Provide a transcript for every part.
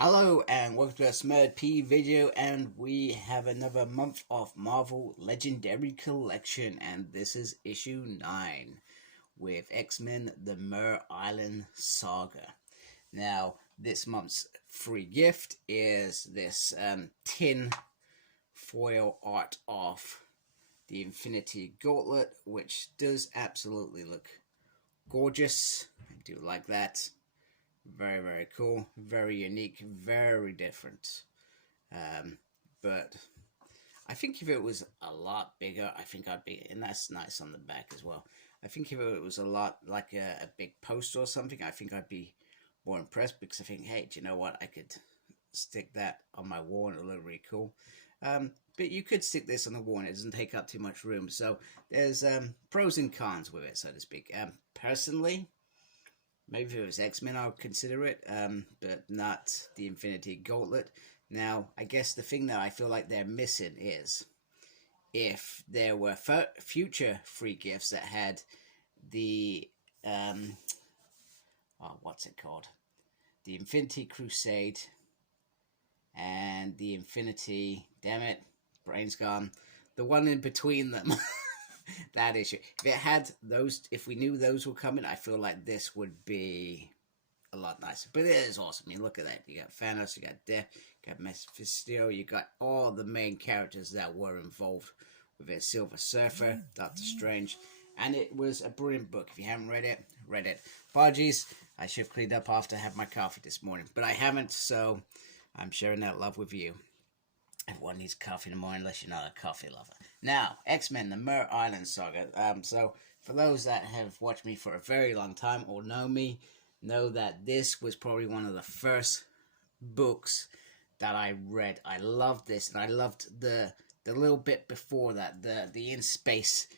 Hello and welcome to a Smurd P video, and we have another month of Marvel Legendary Collection, and this is issue 9 with X-Men The Muir Island Saga. Now, this month's free gift is this tin foil art of the Infinity Gauntlet, which does absolutely look gorgeous. I do like that. Very, very cool, very unique, very different. But I think if it was a lot bigger, I think I'd be, and that's nice on the back as well. I think if it was a lot like a big poster or something, I think I'd be more impressed because I think, hey, do you know what? I could stick that on my wall and it'll look really cool. But you could stick this on the wall and it doesn't take up too much room. So there's pros and cons with it, so to speak. Personally, maybe if it was X-Men, I would consider it, but not the Infinity Gauntlet. Now, I guess the thing that I feel like they're missing is if there were future free gifts that had the, what's it called? The Infinity Crusade and the Infinity, damn it, brain's gone, the one in between them. That issue. If it had those, if we knew those were coming, I feel like this would be a lot nicer. But it is awesome. I mean, look at that. You got Thanos, you got Death, you got Mephisto, you got all the main characters that were involved with it. Silver Surfer, Doctor Strange, and it was a brilliant book. If you haven't read it, read it. Apologies, I should have cleaned up after I had my coffee this morning, but I haven't, so I'm sharing that love with you. Everyone needs coffee in the morning unless you're not a coffee lover. Now, X-Men, the Muir Island Saga. So, for those that have watched me for a very long time or know me, know that this was probably one of the first books that I read. I loved this, and I loved the little bit before that, the in-space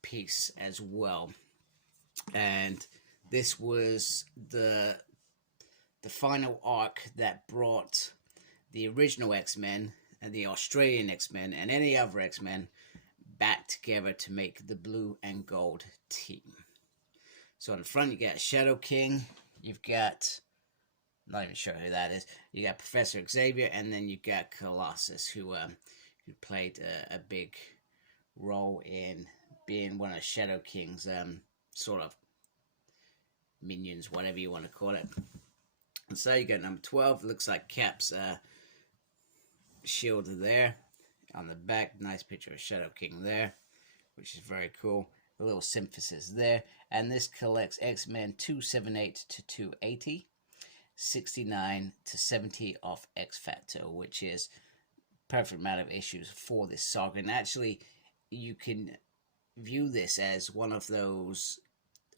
piece as well. And this was the final arc that brought the original X-Men and the Australian X-Men and any other X-Men back together to make the blue and gold team. So in the front you got Shadow King, you've got, not even sure who that is, you got Professor Xavier, and then you got Colossus, who played a big role in being one of Shadow King's sort of minions, whatever you want to call it. And so you got number 12, looks like Cap's shield there on the back. Nice picture of Shadow King there, which is very cool. A little synthesis there. And this collects X-Men 278 to 280, 69 to 70 of X Factor, which is perfect amount of issues for this saga. And actually, you can view this as one of those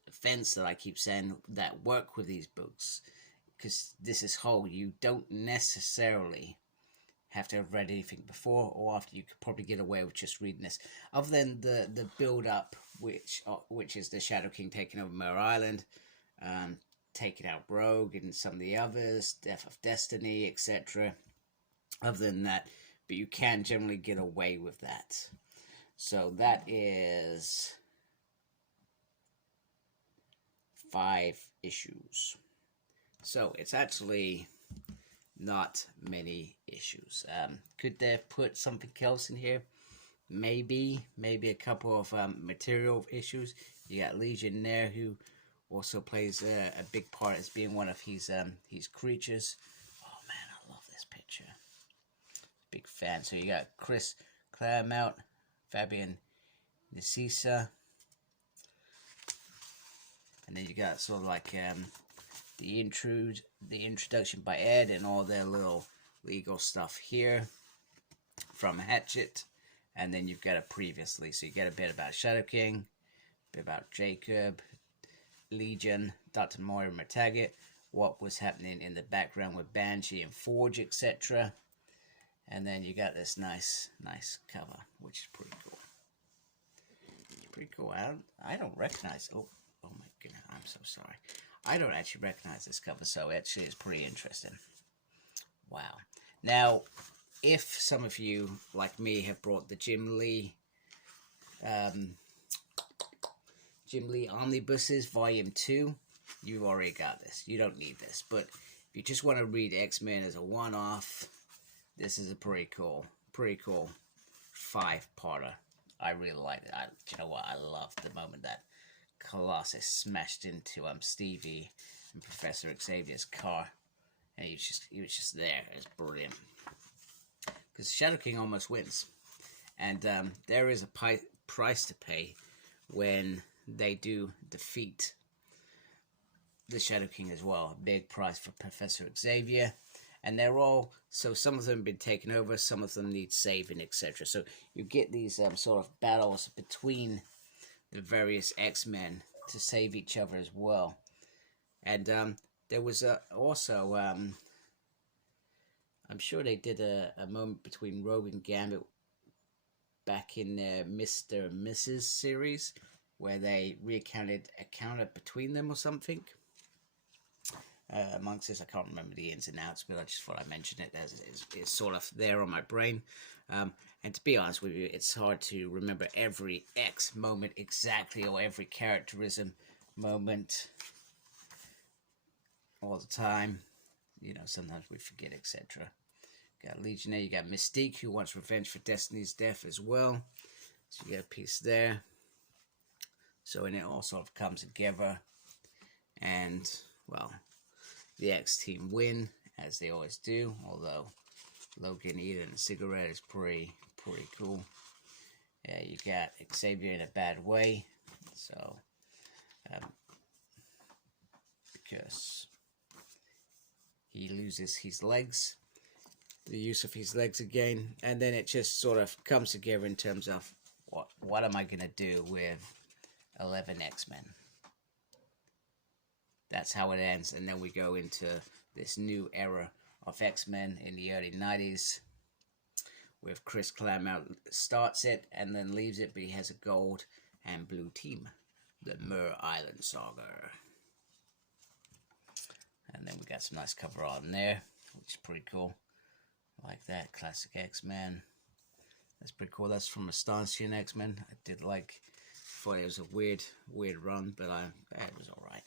events that I keep saying that work with these books, because this is whole. You don't necessarily have to have read anything before or after. You could probably get away with just reading this, other than the build up, which is the Shadow King taking over Muir Island, taking out Rogue and some of the others, Death of Destiny, etc. Other than that, but you can generally get away with that. So that is 5 issues. So it's actually not many issues. Could they have put something else in here? Maybe a couple of material issues. You got Legion there, who also plays a big part as being one of his creatures. Oh man, I love this picture. Big fan. So you got Chris Claremont, Fabian Nicisa, and then you got sort of like the introduction by Ed and all their little legal stuff here from Hatchet, and then you've got a previously, so you get a bit about Shadow King, a bit about Jacob, Legion, Dr. Moira McTaggart, what was happening in the background with Banshee and Forge, etc. And then you got this nice cover, which is pretty cool. It's pretty cool. I don't recognize. Oh my goodness, I'm so sorry. I don't actually recognize this cover, so actually it's pretty interesting. Wow. Now, if some of you, like me, have brought the Jim Lee Omnibuses Volume 2, you already got this. You don't need this. But if you just want to read X-Men as a one-off, this is a pretty cool 5-parter. I really like it. You know what? I love the moment that Colossus smashed into Stevie and Professor Xavier's car, and he was just there. It was brilliant because Shadow King almost wins, and there is a price to pay when they do defeat the Shadow King as well. A big price for Professor Xavier. And they're all, so some of them have been taken over, some of them need saving, etc. So you get these sort of battles between the various X-Men to save each other as well. And there was also, I'm sure they did a moment between Rogue and Gambit back in their Mr. and Mrs. series, where they recounted a counter between them or something. Amongst this, I can't remember the ins and outs, but I just thought I'd mention it. It's sort of there on my brain. And to be honest with you, it's hard to remember every X moment exactly, or every characterism moment all the time. You know, sometimes we forget, etc. You got Legionnaire, you got Mystique, who wants revenge for Destiny's death as well. So you get a piece there. So, and it all sort of comes together. And, well, the X team win, as they always do, although Logan eating a cigarette is pretty cool. Yeah, you got Xavier in a bad way, so because he loses his legs, the use of his legs again, and then it just sort of comes together in terms of what am I gonna do with 11 X-Men. That's how it ends, and then we go into this new era of X-Men in the early 90s, with Chris Claremont starts it and then leaves it, but he has a gold and blue team, the Muir Island Saga. And then we got some nice cover art in there, which is pretty cool. I like that, classic X-Men. That's pretty cool. That's from Astonishing X-Men. I did like, thought it was a weird run, but it was alright.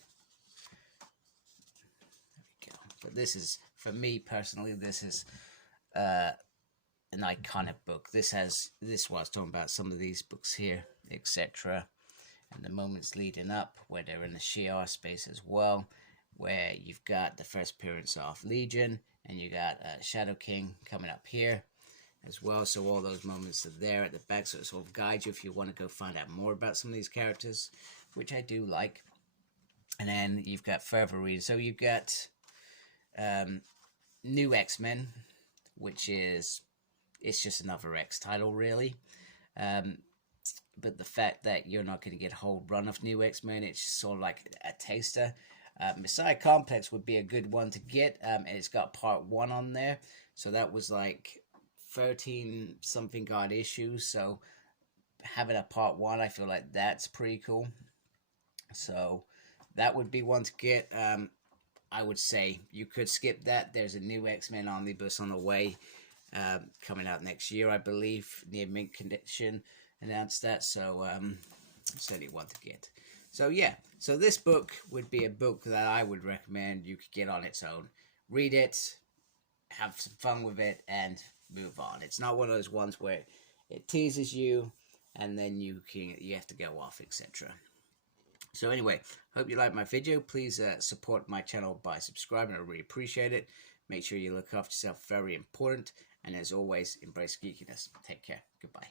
But this is, for me personally, this is an iconic book. This was I was talking about, some of these books here, etc. And the moments leading up, where they're in the Shi'ar space as well, where you've got the first appearance of Legion, and you got Shadow King coming up here as well. So all those moments are there at the back, so it sort of guides you if you want to go find out more about some of these characters, which I do like. And then you've got further reading. So you've got New X-Men, which is, it's just another X title really, but the fact that you're not going to get a whole run of New X-Men, it's just sort of like a taster. Messiah Complex would be a good one to get, and it's got part 1 on there, so that was like 13 something odd issues, so having a part 1, I feel like that's pretty cool, so that would be one to get. I would say you could skip that. There's a New X-Men omnibus on the way, coming out next year, I believe. Near mint condition announced that, so certainly one to get. So yeah, so this book would be a book that I would recommend you could get on its own. Read it, have some fun with it, and move on. It's not one of those ones where it teases you and then you have to go off, etc. So anyway, hope you liked my video. Please support my channel by subscribing. I really appreciate it. Make sure you look after yourself. Very important. And as always, embrace geekiness. Take care. Goodbye.